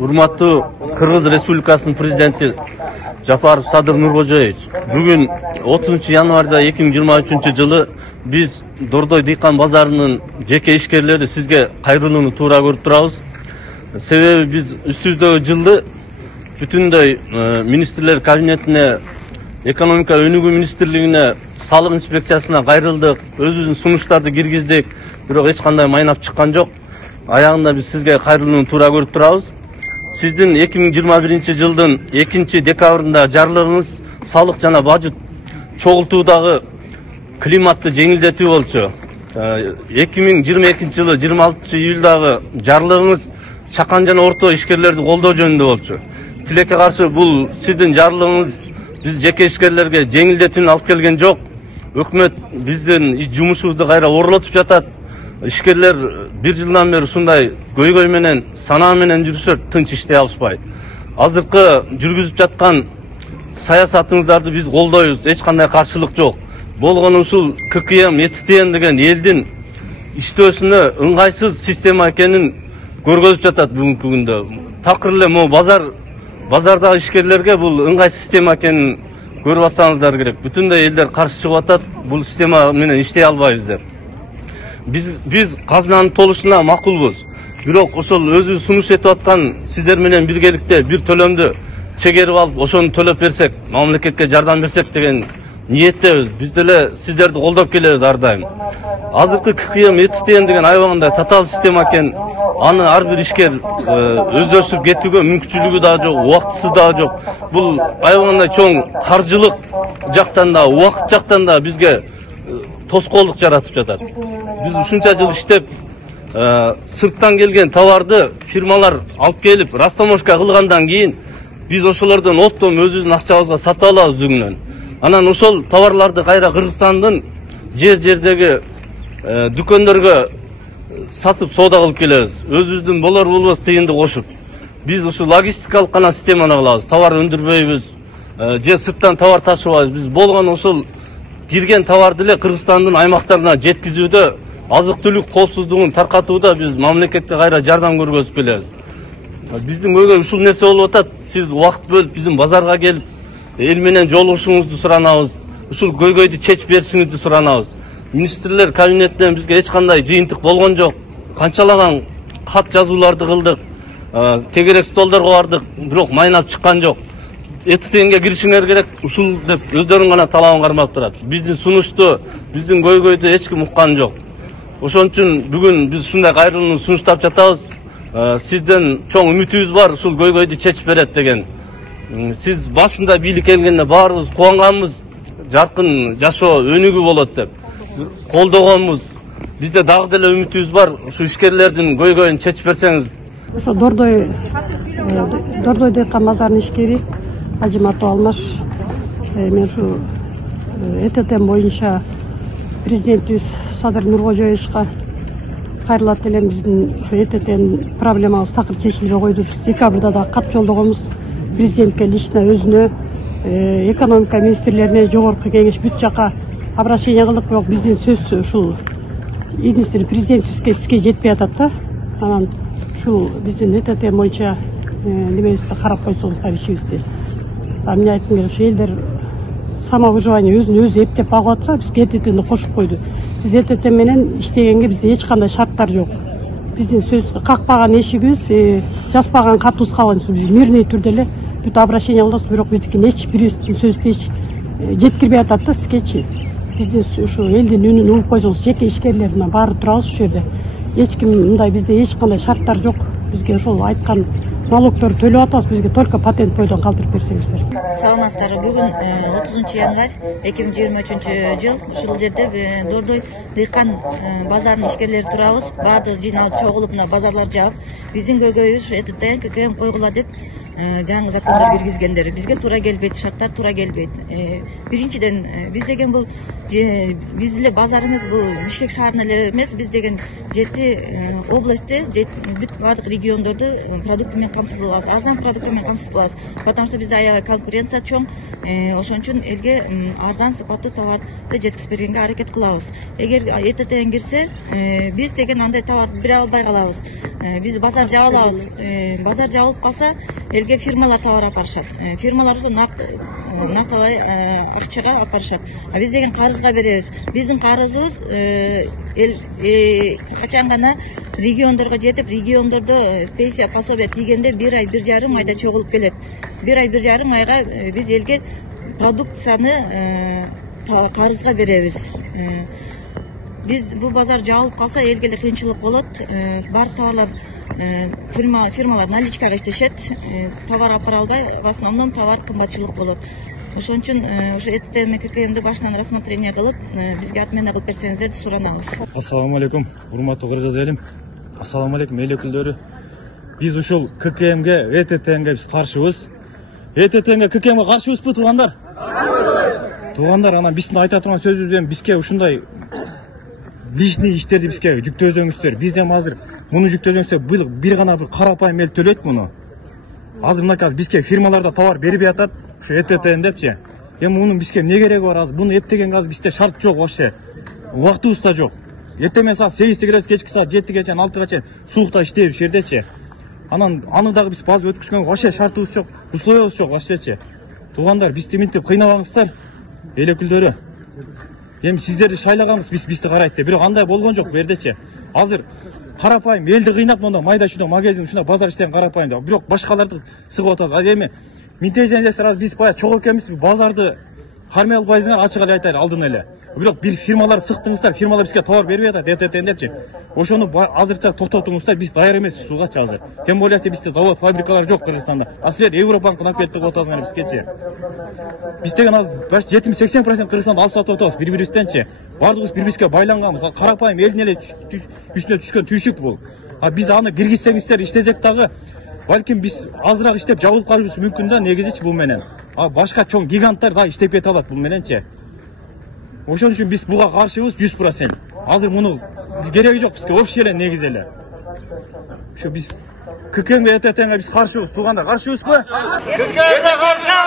Урматтуу Кыргыз Республикасынын президенти Жапаров Садыр Нуркожоевич, бүгүн 30 январда 2023 жылы биз Дордой дыйкан базарынын жеке ишкерлери сизге кайрылууну туура көрүп турабыз. Себеби биз үстүбүздөгү жылды бүтүндөй министрлер кабинетине, экономика өнүгүү министрлигине, салык инспекциясына кайрылдык, өзүбүздүн сунуштарды киргиздик, бирок эч кандай майнап чыккан жок. Аягында биз сизге кайрылууну туура көрүп турабыз. Сиздин 2021 жылдын 2 декабрында жарлыгыңыз салык жана бажы чогултуудагы климатты жеңилдетүү болчу. 2022 жылы 26 июлдагы жарлыгыңыз чакан жана орто ишкерлерди колдоо жөнүндө болчу. Тилекке каршы бул сиздин жарлыгыңыз биз жеке ишкерлерге жеңилдетүүнү алып келген жок. Өкмөт биздин жумушубузду кайра орлотуп жатат. Ишкерлер bir жылдан бери ушундай көйгөй менен, санаа менен жүрүшөт, тынч иштей алышпайт. Азыркы жүргүзүп жаткан саясатыңыздарды биз колдойбуз, эч кандай каршылык жок. Болгону ушул ККМ, ЭТТН деген элдин иштөөсүнө ыңгайсыз система экенин көргөзүп жатат бүгүнкү күндө. Такыр эле могу базардагы ишкерлерге бул ыңгайсыз система экенин көрүп алсаңыздар керек. Бүтүндөй элдер каршы чыгып атат, бул система менен иштей албайбыз деп. Биз казынанын толушуна макулбуз. Бирок ошол өзү сунуш этип аткан сиздер менен биргеликте бир төлөмдү чегерип алып, ошону төлөп берсек, мамлекетке жардам берсек деген ниеттебиз. Биз деле сиздерди колдоп келебиз ар дайым. Азыркы ККМ, ЭТТН деген аябагандай татаал система экен. Аны ар бир ишкер өздөштүрүп кетүүгө мүмкүнчүлүгү да жок, убактысы да жок. Бул аябагандай чоң каржылык жактан да, убакыт жактан да бизге тоскоолдук жаратып жатат. Биз ушунча жыл иштеп, сырттан келген товарды фирмалар алып келип, растаможка кылгандан кийин биз ошолордон оптом өзүбүздүн акчабызга сатып алабыз дүгүнөн. Анан ошол товарларды кайра Кыргызстандын жер-жердеги дүкөндөргө сатып соода кылып келебиз. Өзүбүздүн болор-болбос тыйынды кошуп. Биз ушу логистикалык гана системаны кылабыз. Товар өндүрбөйбүз, же сырттан товар ташыбайбыз. Биз болгон ошол кирген товарды эле Кыргызстандын аймактарына жеткизүүдө, азык-түлүк коопсуздугун таркатууда биз мамлекетке кайра жардам көргөзүп келебиз. Биздин көйгөй ушул нерсе болуп атат. Сиз убакыт бөлүп биздин базарга келип, эл менен жолугушууңузду суранабыз. Ушул көйгөйдү чечип беришиңизди суранабыз. Министрлер кабинетинен бизге эч кандай жыйынтык болгон жок. Канчалаган кат жазууларды кылдык, тегерек столдорго бардык, бирок майнап чыккан жок. ЭТТНге киришиңер керек, ушул деп өздөрүн гана талабын кармап турат. Биздин сунушту, биздин көйгөйдү эч ким уккан жок. Ошон үчүн бүгүн биз ушундай кайрылууну сунуштап жатабыз. Сизден чоң үмүтүбүз бар, ушул көйгөйдү чечип берет деген. Сиз башында бийлик келгенде баарыбыз кубанганбыз, жаркын жашоо өнүгүү болот деп колдогонбуз. Бизде дагы деле үмүтүбүз бар, ушу ишкерлердин көйгөйүн чечип берсеңиз. Ошо Дордой дыйкан базарынын ишкери Ажиматов Алмаш, мен ушу ЭТТН боюнча президентибиз Садыр Нуркожоевичке кайрылат элем. Биздин ушу ЭТТН проблемабыз такыр чечилбей койду. Декабрда да кат жолдогонбуз президентке лично өзүнө, экономика министрлерине, жогорку кеңеш бүт жака обращение кылдык, бирок биздин сөз ушул единственный президентибизге сизге жетпей атат да. Анан ушул биздин ЭТТН боюнча немебизди карап койсоңуздар ишибизди. Мен айткым келип, ушу элдер самовыживание өзүн өзү эптеп багып атса, бизге ЭТТНди кошуп койду. Биз ЭТТН менен иштегенге бизде эч кандай шарттар жок. Биздин сөз какпаган эшигибиз, жазбаган катыбыз калган. Биз мирный түрдө эле бүт обращение кылабыз, бирок биздикин эч бирибиздин сөздү эч жеткирбей атат да сизгечи. Биздин ушу элдин үнүн угуп койсоңуз, жеке ишкерлердин баары турабыз ушул жерде. Эч ким мындай, бизде эч кандай шарттар жок. Бизге ошол айткан налогторду төлөп атабыз, бизге только патент бойдон калтырып берсеңиздер. Саламатсыздар. Бүгүн 30 январь 2023 жыл ушул жерде Дордой дыйкан базарынын ишкерлери турабыз. Баардыгы жыйналып чогулуп мына базарлар жаап, биздин көйгөйүбүз ЭТТН ККМ койгула деп жаңы закондор киргизгендер бизге туура келбейт, шарттар туура келбейт. Биринчиден биз деген бул биз эле базарыбыз бул Бишкек шаарына эле эмес, биз деген 7 областты, бүт бардык региондорду продукт менен камсыз кылабыз, арзан продукт менен камсыз кылабыз. Потому что бизде аябай конкуренция чоң, ошон үчүн элге арзан сыпаттуу товарды жеткизип бергенге аракет кылабыз. Эгер ЭТТен кирсе, биз деген андай товарды бере албай калабыз. Биз базар жабылабыз. Базар жабылып калса, элге фирмалар товар алып барышат. Фирмалар накталай акчага алып барышат. А биз деген карызга беребиз. Биздин карызыбыз качан гана региондорго жетип, региондордо пенсия пособие тийгенде 1 ай 1,5 айда чогулуп келет. 1 ай 1,5 айга биз элге продукцияны карызга беребиз. Биз бул базар жабылып калса, элге эле кыйынчылык болот. Бар товарлар фирмалар наличкага иштешет, товар алып бара албай, в основном товар кымбатчылык болот. Ошон үчүн ошо ЭТТ ККМди башынан рассмотрение кылып, бизге отмена кылып берсеңиздер деп суранабыз. Ассаламу алейкум, урматтуу кыргыз элим. Ассаламу алейкум эл өкүлдөрү. Биз ушул ККМге, ЭТТнге биз каршыбыз. ЭТТнге, ККМге каршыбызбы, туугандар? Туугандар, анан биздин айта турган сөзүбүз эми бизге ушундай лишний иштерди бизге жүктөзөңүздөр. Биз эми азыр муну жүктөзөңүздөр, бир гана бир карапайым эл төлөйт муну. Азыр мынакей бизге фирмаларда товар бербей атат, ушу ЭТТн депчи. Эми мунун бизге эмне кереги бар азыр? Буну эптегенге азыр бизде шарт жок вообще. Убактыбыз да жок. Эртең саат 8-те келебиз, кечки саат 7-ге чейин, 6-га чейин суукта иштейбиз ушул жердечи. Анан аны дагы биз база өткүзгөнгө вообще шартыбыз жок, условиябыз жок вообще. Туугандар, бизди минтип кыйнабаңыздар, эл өкүлдөрү. Эми сиздерди шайлаганбыз, бизди карайт деп. Бирок андай болгон жок бердечи. Азыр карапайым элди кыйнап, монда майда-чүйдө магазин, ушундай базар иштеген карапайым деп. Бирок башкаларды сыгып атабыз. Азыр эми минтезеңиздер, азыр биз бая чогуу экенбиз, базарды кармай албайсыңар, ачык эле айтайлы алдын эле. Бирок бир фирмалар сыктыңыздар, фирмалар бизге товар бербей атат, ЭТТн депчи. Ошону азырча токтотуңуздар, биз даяр эмеспиз суугачы азыр. Тем более бизде завод, фабрикалар жок Кыргызстанда. А силер Европанын кынап кетип атасыңар бизгечи. Биз деген азыр 70-80% Кыргызстанда ал сатып атабыз бири-бирибизденчи. Бардыгыбыз бири-бирибизге байланганбыз. Карапайым элдин эле үстүнө түшкөн түйшүк бул. А биз аны киргизсеңиздер, иштесек дагы, балким биз азыраак иштеп жабылып калышыбыз мүмкүн да, негизичи бул менен. А башка чоң гиганттар да иштеп кете алат бул мененчи. Ошон үчүн биз буга каршыбыз 100%. Азыр муну кереги жок бизге, вообще эле негизи эле. Ушу биз ККМге, ЭТТнге биз каршыбыз, туугандар, каршыбызбы? ККМге каршы!